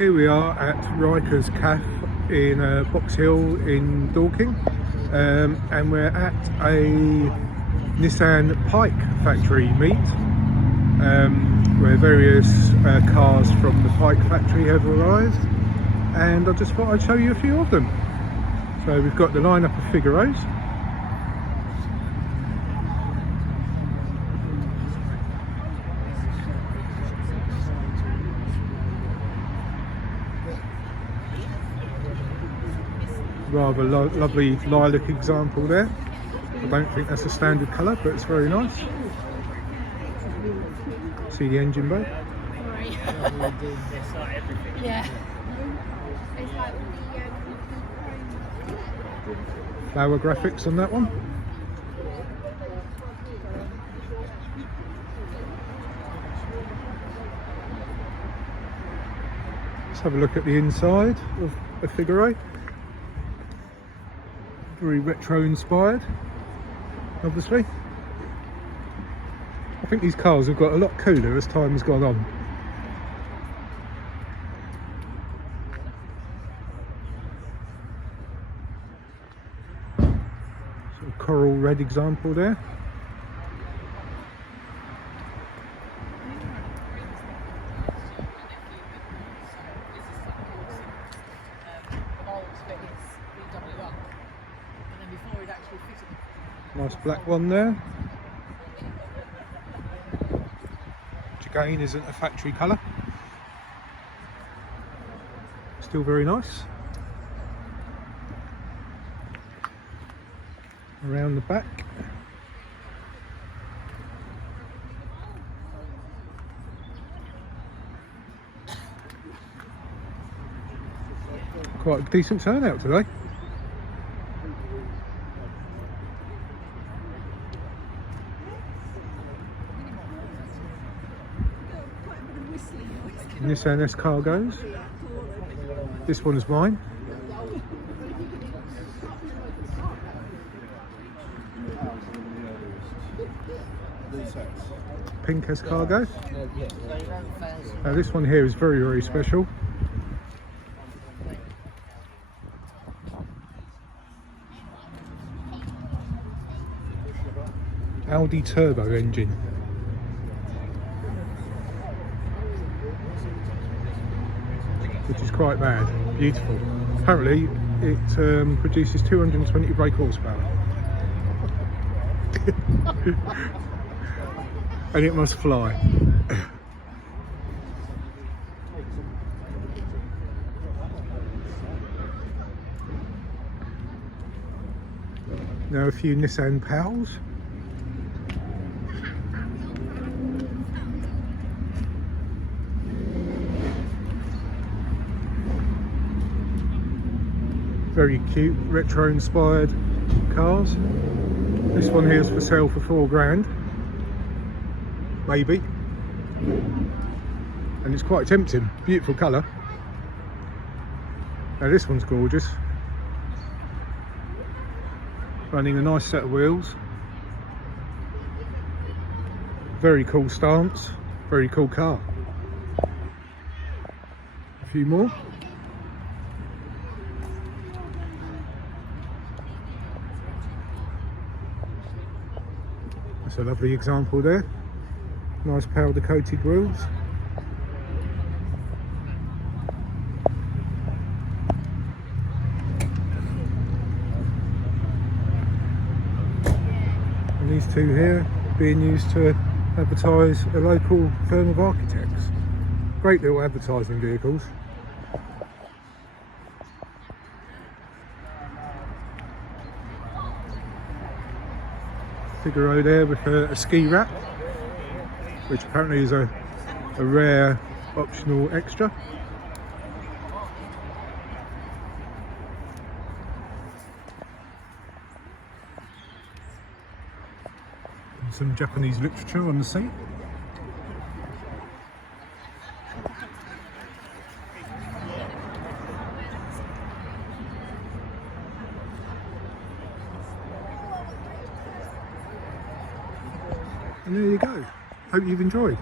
Here we are at Riker's Cafe in Box Hill in Dorking, and we're at a Nissan Pike Factory meet, where various cars from the Pike Factory have arrived, and I just thought I'd show you a few of them. So we've got the lineup of Figaros. Rather lovely lilac example there. I don't think that's a standard colour, but it's very nice. See the engine bay? Yeah. Flower graphics on that one. Let's have a look at the inside of a Figaro. Very retro inspired, obviously. I think these cars have got a lot cooler as time has gone on. Sort of coral red example there. Nice black one there, which again isn't a factory colour. Still very nice. Around the back, quite a decent turnout today. Nissan S-Cargos. This one is mine. Pink S-Cargo. Now this one here is very, very special. Audi turbo engine. Which is quite mad, beautiful. Apparently it produces 220 brake horsepower. And it must fly. Now a few Nissan Paos. Very cute, retro inspired cars. This one here is for sale for £4 grand, maybe. And it's quite tempting, beautiful colour. Now this one's gorgeous. Running a nice set of wheels. Very cool stance, very cool car. A few more. That's a lovely example there. Nice powder coated wheels. And these two here being used to advertise a local firm of architects. Great little advertising vehicles. Figaro there with a ski wrap, which apparently is a rare optional extra. And some Japanese literature on the seat. And there you go. Hope you've enjoyed.